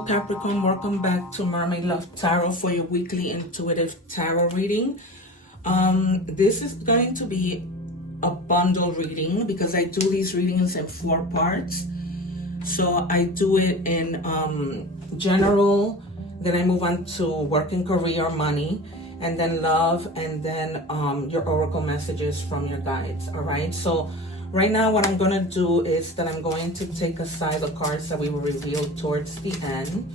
Hello Capricorn, welcome back to Mermaid Love Tarot for your weekly intuitive tarot reading. This is going to be a bundle reading because I do these readings in 4 parts. So I do it in general, then I move on to work and career, money, and then love, and then your oracle messages from your guides. All right, so right now what I'm going to do is that I'm going to take aside the cards that we will reveal towards the end.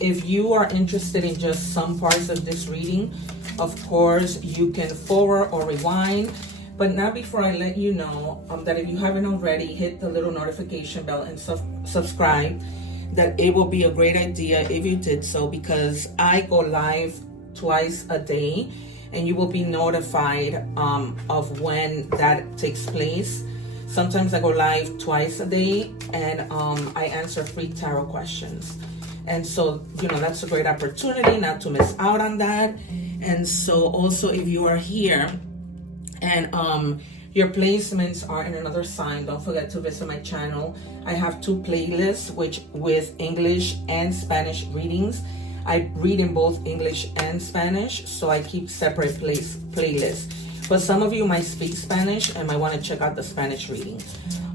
If you are interested in just some parts of this reading, of course you can forward or rewind. But now, before I let you know that if you haven't already, hit the little notification bell and subscribe. That it will be a great idea if you did so, because I go live twice a day and you will be notified of when that takes place. Sometimes I go live twice a day, and I answer free tarot questions. And so, you know, that's a great opportunity not to miss out on that. And so also, if you are here and your placements are in another sign, don't forget to visit my channel. I have 2 playlists with English and Spanish readings. I read in both English and Spanish, so I keep separate playlists. But some of you might speak Spanish and might want to check out the Spanish reading.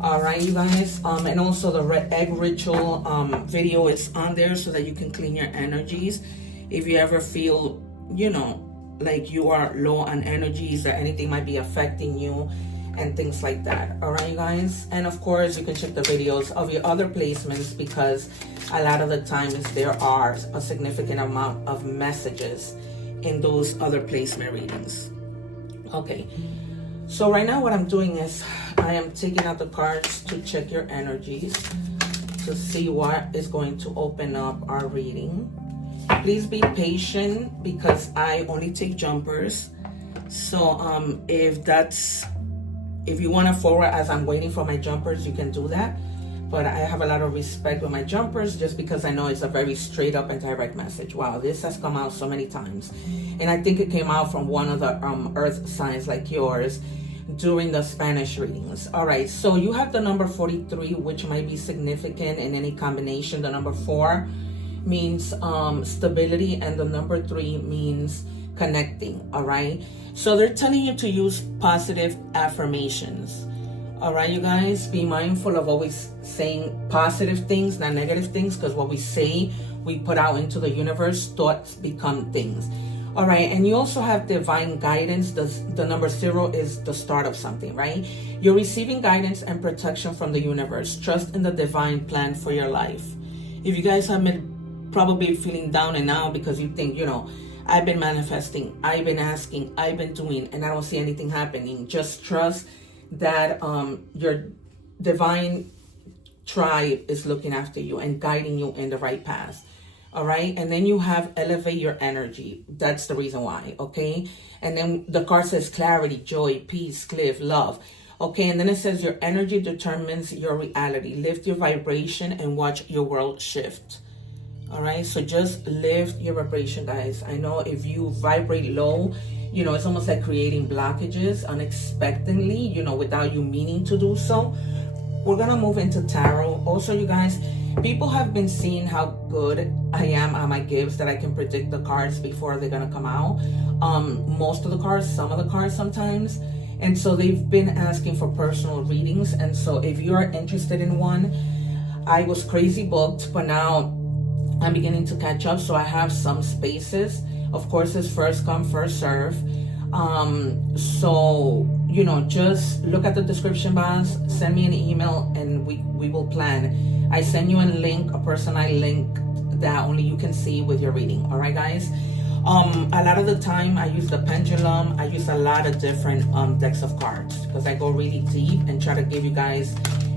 All right, you guys. And also the red egg ritual video is on there so that you can clean your energies. If you ever feel, you know, like you are low on energies or anything might be affecting you and things like that. All right, you guys. And of course, you can check the videos of your other placements, because a lot of the times there are a significant amount of messages in those other placement readings. Okay, so right now what I'm doing is I am taking out the cards to check your energies to see what is going to open up our reading. Please be patient because I only take jumpers. So if you want to forward as I'm waiting for my jumpers, you can do that. But I have a lot of respect with my jumpers just because I know it's a very straight up and direct message. Wow, this has come out so many times. And I think it came out from one of the earth signs like yours during the Spanish readings. All right, so you have the number 43, which might be significant in any combination. The number 4 means stability, and the number 3 means connecting. All right, so they're telling you to use positive affirmations. All right, you guys, be mindful of always saying positive things, not negative things, because what we say, we put out into the universe. Thoughts become things. All right, and you also have divine guidance. The number 0 is the start of something, right? You're receiving guidance and protection from the universe. Trust in the divine plan for your life. If you guys have been probably feeling down and out because you think, you know, I've been manifesting, I've been asking, I've been doing, and I don't see anything happening, just trust that your divine tribe is looking after you and guiding you in the right path. All right, and then you have elevate your energy. That's the reason why. Okay, and then the card says clarity, joy, peace, cliff, love. Okay, and then it says your energy determines your reality. Lift your vibration and watch your world shift. All right, so just lift your vibration, guys. I know if you vibrate low, you know, it's almost like creating blockages unexpectedly, you know, without you meaning to do so. We're going to move into tarot. Also, you guys, people have been seeing how good I am on my gifts, that I can predict the cards before they're going to come out. Most of the cards, some of the cards sometimes. And so they've been asking for personal readings. And so if you're interested in one, I was crazy booked, but now I'm beginning to catch up. So I have some spaces. Of course, it's first come, first serve. So, you know, just look at the description box, send me an email, and we will plan. I send you a link, a personalized link that only you can see with your reading. All right, guys. A lot of the time I use the pendulum. I use a lot of different decks of cards because I go really deep and try to give you guys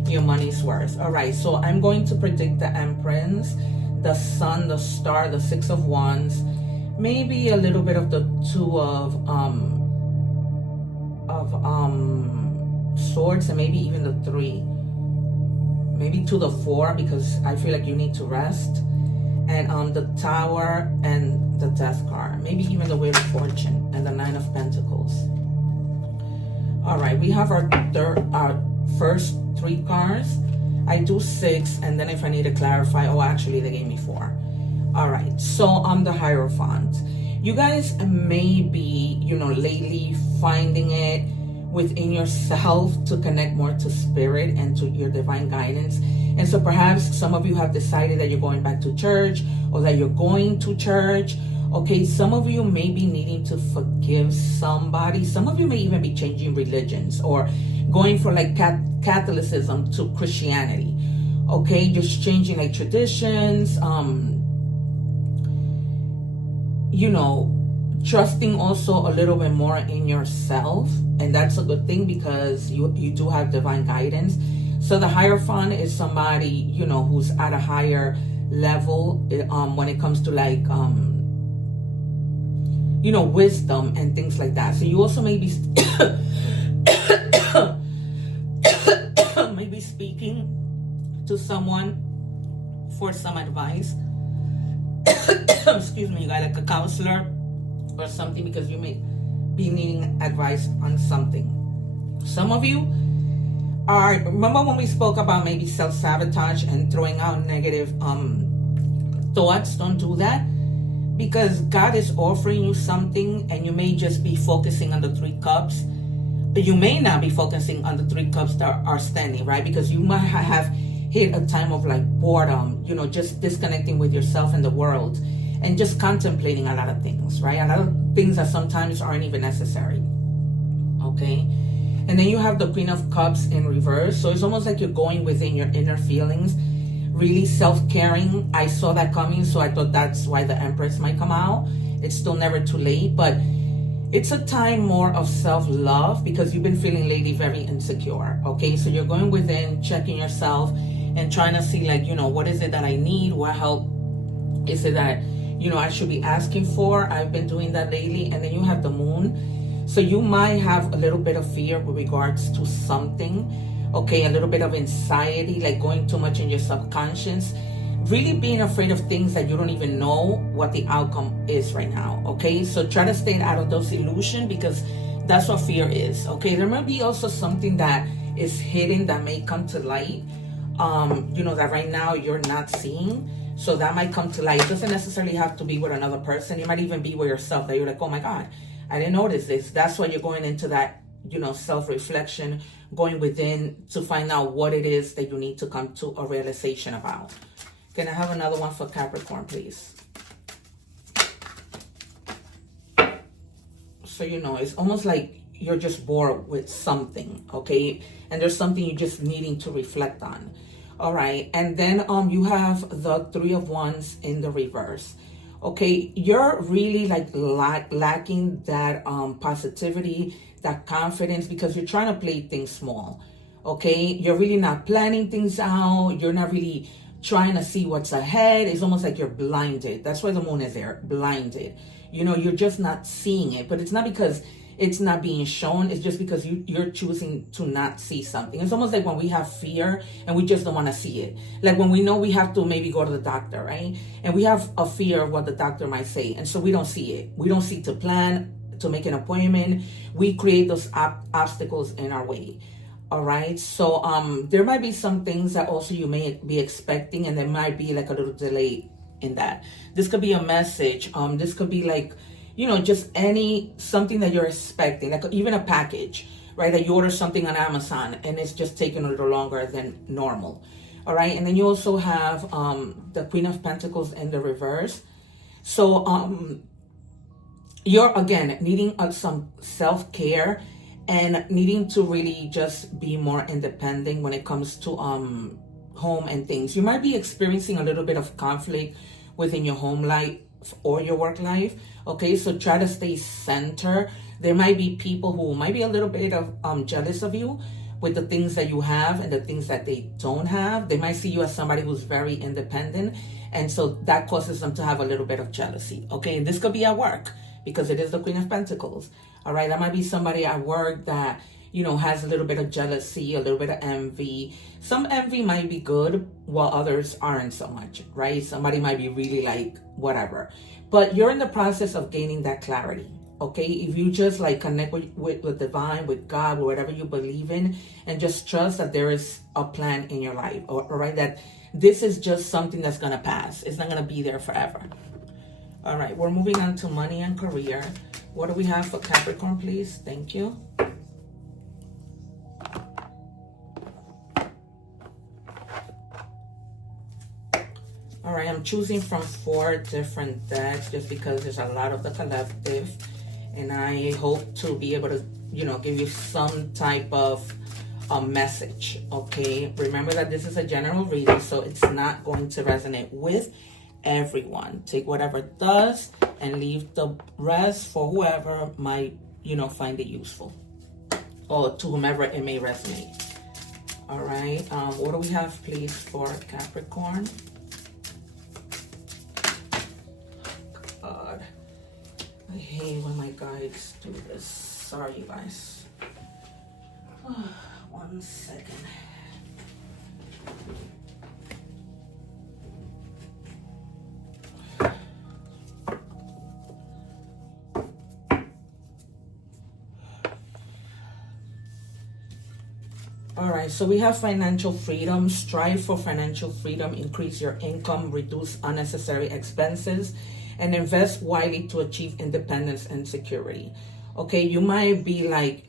your money's worth. All right, so I'm going to predict the Empress, the Sun, the Star, the 6 of Wands, maybe a little bit of the 2 of Swords, and maybe even the 3, maybe to the 4, because I feel like you need to rest, and the Tower and the Death card, maybe even the Wheel of Fortune and the 9 of Pentacles. All right, we have our first 3 cards. I do 6, and then if I need to clarify, oh, actually they gave me 4. All right, so I'm the Hierophant. You guys may be, lately finding it within yourself to connect more to spirit and to your divine guidance. And so perhaps some of you have decided that you're going back to church, or that you're going to church. Okay, some of you may be needing to forgive somebody. Some of you may even be changing religions, or going from like Catholicism to Christianity. Okay, just changing like traditions, trusting also a little bit more in yourself. And that's a good thing, because you do have divine guidance. So the Hierophant is somebody, who's at a higher level when it comes to like, wisdom and things like that. So you also may be maybe speaking to someone for some advice. Excuse me, you got like a counselor or something, because you may be needing advice on something. Some of you remember when we spoke about maybe self-sabotage and throwing out negative thoughts? Don't do that, because God is offering you something, and you may just be focusing on the 3 cups. But you may not be focusing on the 3 cups that are standing, right? Because you might have hit a time of like boredom, just disconnecting with yourself and the world, and just contemplating a lot of things, right? A lot of things that sometimes aren't even necessary. Okay. And then you have the Queen of Cups in reverse. So it's almost like you're going within your inner feelings, really self-caring. I saw that coming, so I thought that's why the Empress might come out. It's still never too late, but it's a time more of self-love, because you've been feeling lately very insecure. Okay, so you're going within, checking yourself, and trying to see like, what is it that I need? What help is it that, I should be asking for? I've been doing that lately. And then you have the Moon. So you might have a little bit of fear with regards to something. Okay, a little bit of anxiety, like going too much in your subconscious, really being afraid of things that you don't even know what the outcome is right now. Okay, so try to stay out of those illusions, because that's what fear is. Okay, there may be also something that is hidden that may come to light, that right now you're not seeing. So that might come to light. It doesn't necessarily have to be with another person. It might even be with yourself, that you're like, oh my God, I didn't notice this. That's why you're going into that, self-reflection, going within to find out what it is that you need to come to a realization about. Can I have another one for Capricorn, please? So, it's almost like you're just bored with something, okay? And there's something you're just needing to reflect on. All right, and then you have the 3 of Wands in the reverse. Okay, you're really like lacking that positivity, that confidence, because you're trying to play things small. Okay, you're really not planning things out. You're not really trying to see what's ahead. It's almost like you're blinded. That's why the Moon is there, blinded. You're just not seeing it. But it's not because it's not being shown. It's just because you're choosing to not see something. It's almost like when we have fear and we just don't want to see it. Like when we know we have to maybe go to the doctor, right? And we have a fear of what the doctor might say. And so we don't see it. We don't see to plan, to make an appointment. We create those obstacles in our way. All right. So there might be some things that also you may be expecting, and there might be like a little delay in that. This could be a message. This could be like, just something that you're expecting, like even a package, right? That you order something on Amazon and it's just taking a little longer than normal. All right. And then you also have the Queen of Pentacles in the reverse. So you're again needing some self-care and needing to really just be more independent when it comes to home and things. You might be experiencing a little bit of conflict within your home life or your work life. Okay, so try to stay centered. There might be people who might be a little bit of jealous of you with the things that you have and the things that they don't have. They might see you as somebody who's very independent, and so that causes them to have a little bit of jealousy. Okay, and this could be at work, because it is the Queen of Pentacles. All right, that might be somebody at work that, has a little bit of jealousy, a little bit of envy. Some envy might be good, while others aren't so much, right? Somebody might be really like whatever. But you're in the process of gaining that clarity, Okay, if you just like connect with the divine, with God, with whatever you believe in, and just trust that there is a plan in your life, all right, that this is just something that's gonna pass. It's not gonna be there forever. All right, we're moving on to money and career. What do we have for Capricorn, please? Thank you. All right, I'm choosing from 4 different decks just because there's a lot of the collective, and I hope to be able to, you know, give you some type of a message, okay? Remember that this is a general reading, so it's not going to resonate with everyone. Take whatever it does and leave the rest for whoever might, you know, find it useful, or to whomever it may resonate. All right, what do we have, please, for Capricorn? God, I hate when my guides do this. Sorry, you guys. 1 second. All right, so we have financial freedom. Strive for financial freedom, increase your income, reduce unnecessary expenses, and invest wisely to achieve independence and security. Okay, you might be like,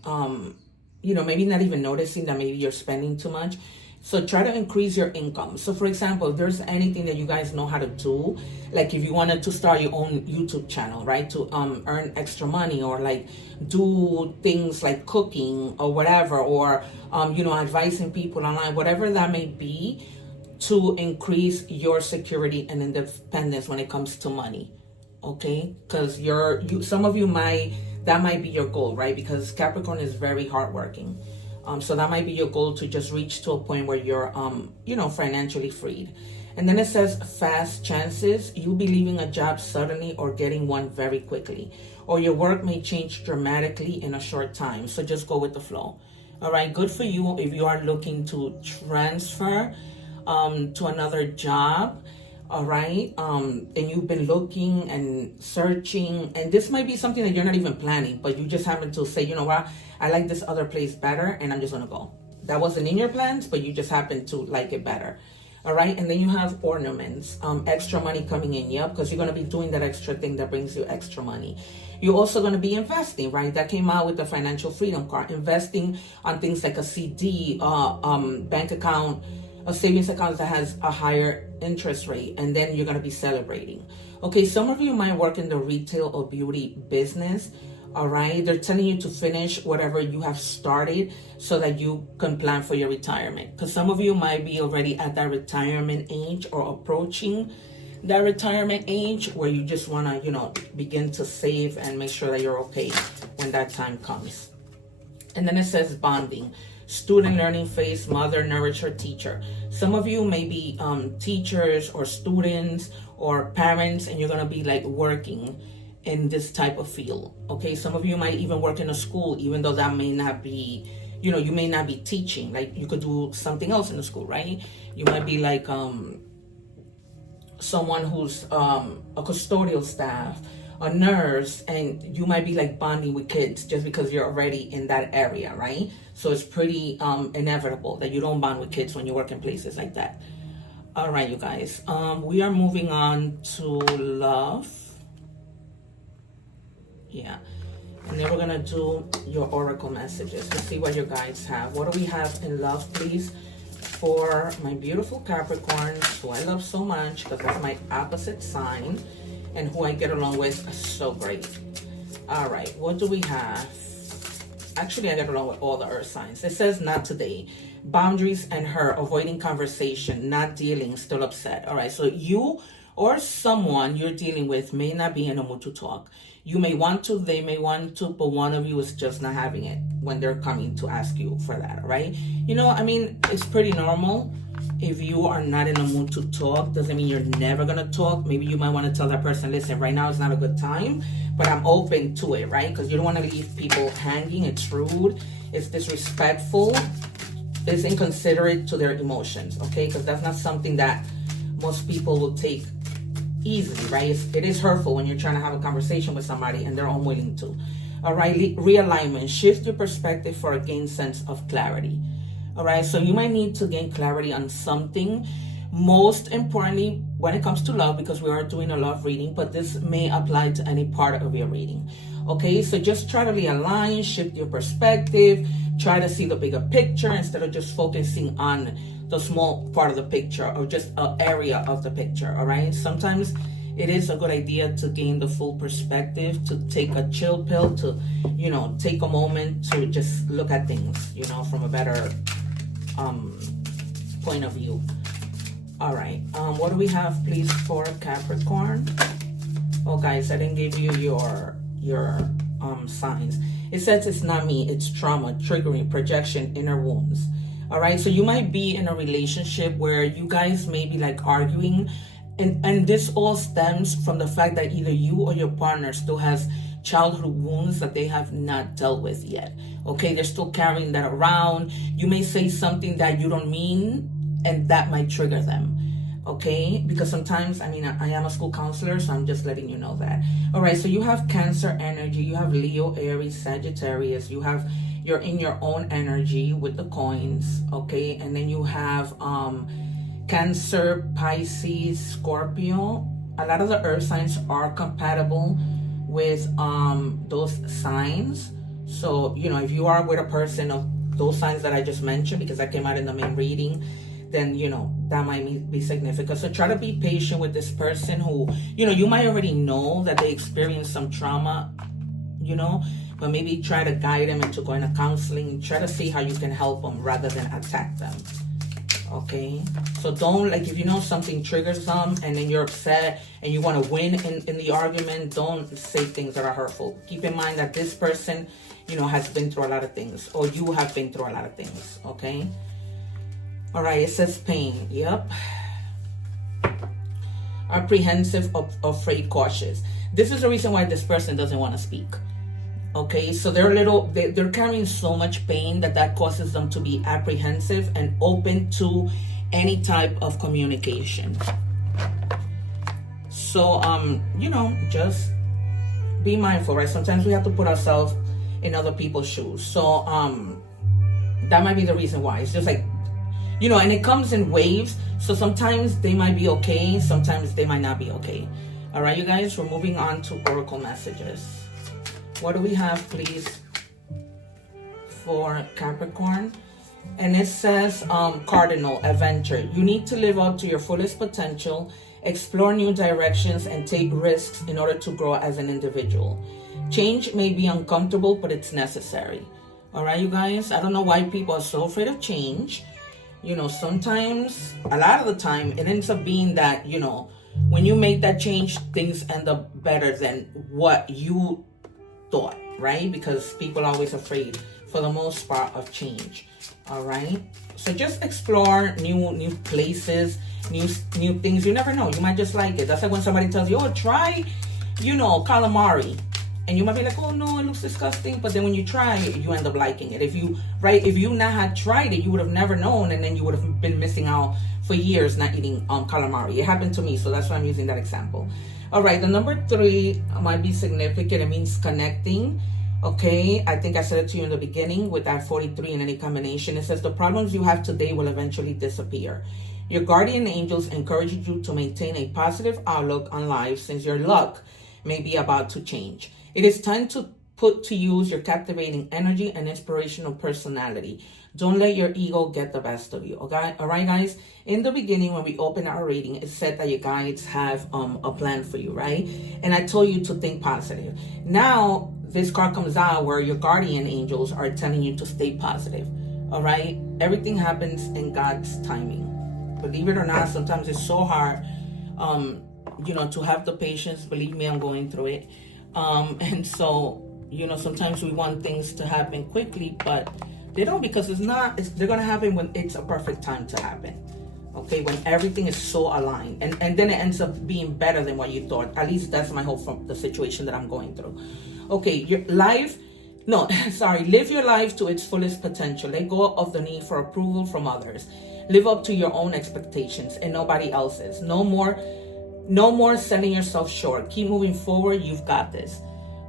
you know, maybe not even noticing that maybe you're spending too much. So try to increase your income. So for example, if there's anything that you guys know how to do, like if you wanted to start your own YouTube channel, right, to earn extra money, or like do things like cooking or whatever, or you know, advising people online, whatever that may be, to increase your security and independence when it comes to money. Okay, because some of you that might be your goal, right? Because Capricorn is very hardworking. So that might be your goal, to just reach to a point where you're, you know, financially freed. And then it says fast chances. You'll be leaving a job suddenly or getting one very quickly. Or your work may change dramatically in a short time. So just go with the flow. All right, good for you if you are looking to transfer to another job. All right, and you've been looking and searching, and this might be something that you're not even planning, but you just happen to say, you know what, I like this other place better, and I'm just gonna go. That wasn't in your plans, but you just happen to like it better. All right, and then you have ornaments, extra money coming in, yep, because you're gonna be doing that extra thing that brings you extra money. You're also gonna be investing, right? That came out with the financial freedom card, investing on things like a CD, bank account, a savings account that has a higher interest rate, and then you're going to be celebrating. Okay, some of you might work in the retail or beauty business. All right, they're telling you to finish whatever you have started so that you can plan for your retirement, because some of you might be already at that retirement age or approaching that retirement age where you just want to, you know, begin to save and make sure that you're okay when that time comes. And then it says bonding. Student learning phase, mother, nourisher, teacher. Some of you may be teachers or students or parents, and you're going to be like working in this type of field. Okay, some of you might even work in a school, even though that may not be, you know, you may not be teaching. Like you could do something else in the school, right? You might be like someone who's a custodial staff, a nurse, and you might be like bonding with kids just because you're already in that area, right? So it's pretty inevitable that you don't bond with kids when you work in places like that. All right, you guys, we are moving on to love. Yeah, and then we're gonna do your oracle messages to see what your guides have. What do we have in love, please, for my beautiful Capricorns, who I love so much because that's my opposite sign, and who I get along with so great. All right, what do we have? Actually, I get along with all the earth signs. It says not today. Boundaries and her, avoiding conversation, not dealing, still upset. All right, so you or someone you're dealing with may not be in a mood to talk. You may want to, they may want to, but one of you is just not having it when they're coming to ask you for that, all right? You know, I mean, it's pretty normal. If you are not in a mood to talk, doesn't mean you're never gonna talk. Maybe you might want to tell that person, listen, right now is not a good time, but I'm open to it, right? Because you don't want to leave people hanging. It's rude, it's disrespectful, it's inconsiderate to their emotions, okay? Because that's not something that most people will take easily, right? It is hurtful when you're trying to have a conversation with somebody and they're unwilling to. All right, realignment, shift your perspective for a gain sense of clarity. All right, so you might need to gain clarity on something. Most importantly, when it comes to love, because we are doing a love reading, but this may apply to any part of your reading. Okay, so just try to realign, shift your perspective, try to see the bigger picture instead of just focusing on the small part of the picture or just an area of the picture. All right, sometimes it is a good idea to gain the full perspective, to take a chill pill, to, take a moment to just look at things, from a better point of view. All right, what do we have, please, for Capricorn? Oh, guys, I didn't give you your signs. It says it's not me, it's trauma, triggering, projection, inner wounds. All right, so you might be in a relationship where you guys may be like arguing, and this all stems from the fact that either you or your partner still has childhood wounds that they have not dealt with yet. Okay, they're still carrying that around. You may say something that you don't mean, and that might trigger them. Okay, because sometimes, I am a school counselor, so I'm just letting you know that. All right, so you have Cancer energy, you have Leo, Aries, Sagittarius, you're in your own energy with the coins. Okay, and then you have Cancer, Pisces, Scorpio. A lot of the earth signs are compatible with those signs. So, if you are with a person of those signs that I just mentioned, because that came out in the main reading, then, that might be significant. So try to be patient with this person who, you might already know that they experienced some trauma, but maybe try to guide them into going to counseling. Try to see how you can help them rather than attack them. Okay, so don't, if something triggers them and then you're upset and you want to win in the argument, don't say things that are hurtful. Keep in mind that this person, has been through a lot of things, or you have been through a lot of things. Okay. All right, it says pain. Yep. Apprehensive, afraid, cautious. This is the reason why this person doesn't want to speak. Okay, so they're carrying so much pain that causes them to be apprehensive and open to any type of communication. So, just be mindful, right? Sometimes we have to put ourselves in other people's shoes. So, that might be the reason why. It's just like, and it comes in waves. So sometimes they might be okay. Sometimes they might not be okay. All right, you guys, we're moving on to oracle messages. What do we have, please, for Capricorn? And it says, cardinal, adventure. You need to live up to your fullest potential, explore new directions, and take risks in order to grow as an individual. Change may be uncomfortable, but it's necessary. All right, you guys, I don't know why people are so afraid of change. Sometimes, a lot of the time, it ends up being that, when you make that change, things end up better than what you thought, right? Because people are always afraid, for the most part, of change. All right? So just explore new places, new things. You never know. You might just like it. That's like when somebody tells you, oh, try, calamari. And you might be like, oh no, it looks disgusting. But then when you try it, you end up liking it. If you not had tried it, you would have never known, and then you would have been missing out for years not eating calamari. It happened to me, so that's why I'm using that example. All right, the number 3 might be significant. It means connecting. Okay, I think I said it to you in the beginning with that 43 in any combination. It says the problems you have today will eventually disappear. Your guardian angels encourage you to maintain a positive outlook on life, since your luck may be about to change. It is time to put to use your captivating energy and inspirational personality. Don't let your ego get the best of you. Okay? All right, guys? In the beginning, when we opened our reading, it said that your guides have a plan for you, right? And I told you to think positive. Now, this card comes out where your guardian angels are telling you to stay positive. All right? Everything happens in God's timing. Believe it or not, sometimes it's so hard, to have the patience. Believe me, I'm going through it. And so, sometimes we want things to happen quickly, but they don't, because they're going to happen when it's a perfect time to happen. Okay, when everything is so aligned, and then it ends up being better than what you thought. At least that's my hope from the situation that I'm going through. Okay, live your life to its fullest potential. Let go of the need for approval from others. Live up to your own expectations and nobody else's. No more No more selling yourself short. Keep moving forward. You've got this.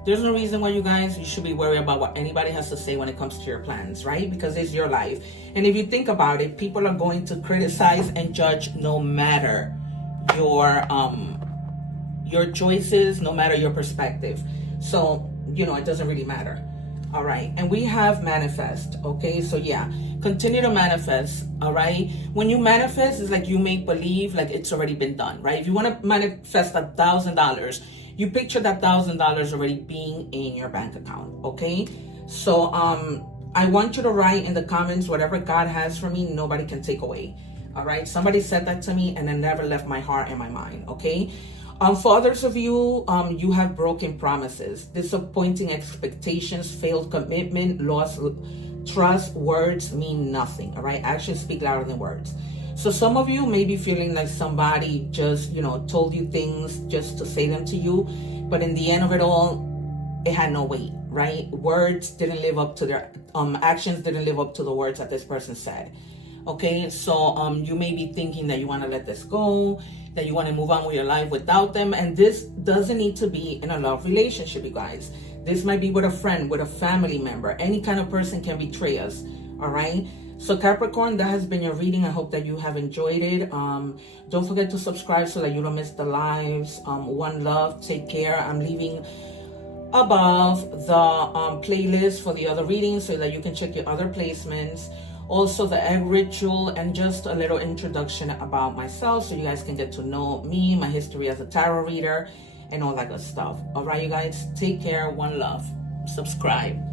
There's no reason why you guys, you should be worried about what anybody has to say when it comes to your plans, right? Because it's your life. And if you think about it, people are going to criticize and judge no matter your choices, no matter your perspective. So, you know, it doesn't really matter. All right. And we have manifest. Okay. So yeah, continue to manifest. All right. When you manifest, it's like you make believe like it's already been done, right? If you want to manifest $1,000, you picture that $1,000 already being in your bank account. Okay. So, I want you to write in the comments, whatever God has for me, nobody can take away. All right. Somebody said that to me and it never left my heart and my mind. Okay. For others of you, you have broken promises, disappointing expectations, failed commitment, lost trust. Words mean nothing. All right. Actions speak louder than words. So some of you may be feeling like somebody just, you know, told you things just to say them to you. But in the end of it all, it had no weight, right? Words didn't live up to their, actions didn't live up to the words that this person said. Okay, so you may be thinking that you want to let this go, that you want to move on with your life without them. And this doesn't need to be in a love relationship, you guys. This might be with a friend, with a family member. Any kind of person can betray us, all right? So Capricorn, that has been your reading. I hope that you have enjoyed it. Don't forget to subscribe so that you don't miss the lives. One love, take care. I'm leaving above the playlist for the other readings so that you can check your other placements. Also the egg ritual and just a little introduction about myself so you guys can get to know me, my history as a tarot reader, and all that good stuff. All right, you guys, take care. One love. Subscribe.